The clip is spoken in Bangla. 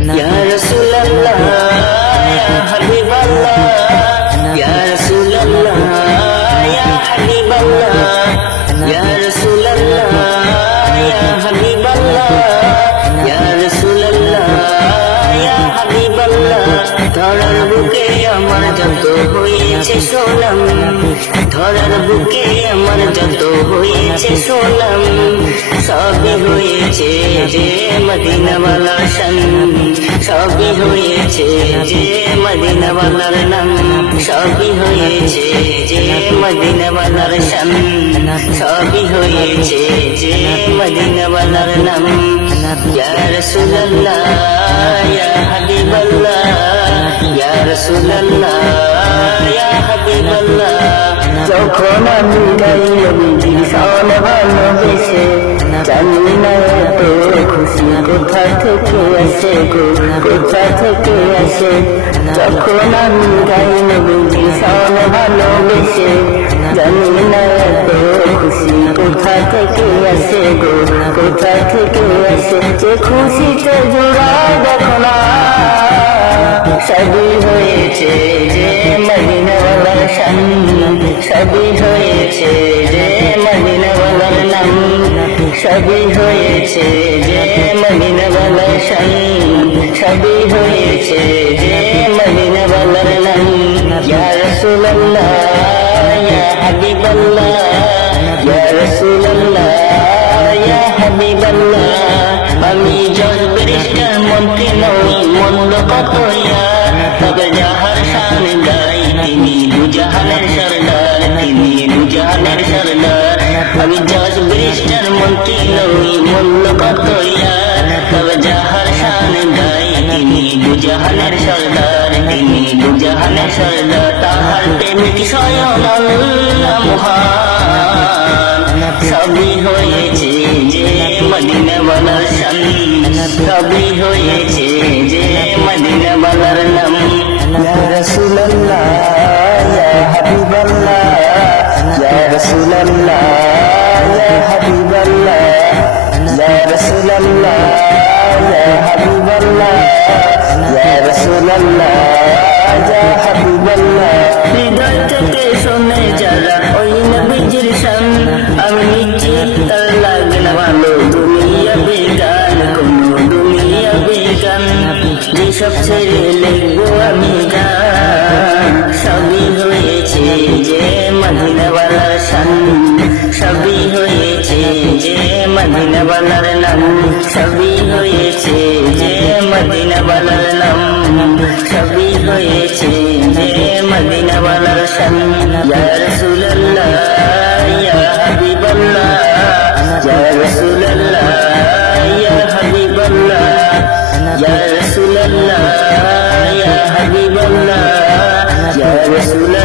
ইয়া রাসূলুল্লাহ ইয়া হাবিবাল্লাহ ইয়া রাসূলুল্লাহ ইয়া হাবিবাল্লাহ ইয়া রাসূলুল্লাহ ইয়া হাবিবাল্লাহ ইয়া রাসূলুল্লাহ ইয়া হাবিবাল্লাহ ধরার বুকে আমার যত হয়েছে সোনাম ধরার বুকে আমার যত হয়েছে সোনাম সবই হয়েছে যে মদিনাওয়ালার শান সবই হয়েছে যে মদিনাওয়ালার নাম সবই হয়েছে যে মদিনাওয়ালার শান সবই হয়েছে যে মদিনাওয়ালার নাম ইয়া রাসূলুল্লাহ ইয়া হাবিবাল্লাহ ইয়া রাসূলুল্লাহ ইয়া হাবিবাল্লাহ যখন আমি গাই নবীজির শান ভালোবেসে জানি না এত খুশি কোথা থেকে আসে গো কোথা থেকে আসে যখন আমি গাই নবীজির শান ভালোবেসে জানি না এত খুশি কোথা থেকে আসে গো কোথা থেকে আসে যে খুশিতে জোড়া দেখো না সবই হয়েছে যে মদিনাওয়ালার শান সবই হয়েছে যে মদিনাওয়ালার নাম সবই হয়েছে যে মদিনাওয়ালার শান সবই হয়েছে যে মদিনাওয়ালার নাম ইয়া রাসূলুল্লাহ ইয়া হাবিবাল্লাহ ইয়া রাসূলুল্লাহ ইয়া হাবিবাল্লাহ আমি জজবরিশার মন্ত্রী নই মন্দ কত ইয়ার তবে যাহার শান গাই তিনি দুজাহানের সরদার তিনি দুজাহানের সরদার আমি জজবরিশার মন্ত্রী নই মন্দ কত ইয়ার তবে যাহার শান গাই তিনি দুজাহানের সরদার তিনি দুজাহানের সরদার তাহার প্রেমিক স্বয়ং আল্লাহ মহান সবই হয়েছে যে মদিনাওয়ালার শান সবই হয়েছে যে মদিনাওয়ালার নাম ইয়া রাসূলুল্লাহ ইয়া হাবিবাল্লাহ ইয়া রাসূলুল্লাহ ইয়া হাবিবাল্লাহ ইয়া রাসূলুল্লাহ ইয়া হাবিবাল্লাহ ইয়া রাসূলুল্লাহ ইয়া হাবিবাল্লাহ হৃদয় থেকে শুনে যারা ওই নবীজির শান আমি নিশ্চিত তার লাগে না ভালো দুনিয়া বেগান কোনো দুনিয়া বেগান যেসব ছেড়ে লিখবো আমি গান সবই হয়েছে যে মদিনাওয়ালার শান সবই হয়েছে যে মদিনাওয়ালার নাম সবই হয়েছে যে মদিনাওয়ালার নাম সবই হয়েছে যে মদিনাওয়ালার শান ইয়া রাসূলুল্লাহ ইয়া হাবিবাল্লাহ ইয়া রাসূলুল্লাহ ইয়া হাবিবাল্লাহ ইয়া রাসূলুল্লাহ ইয়া হাবিবাল্লাহ ইয়া রাসূলুল্লাহ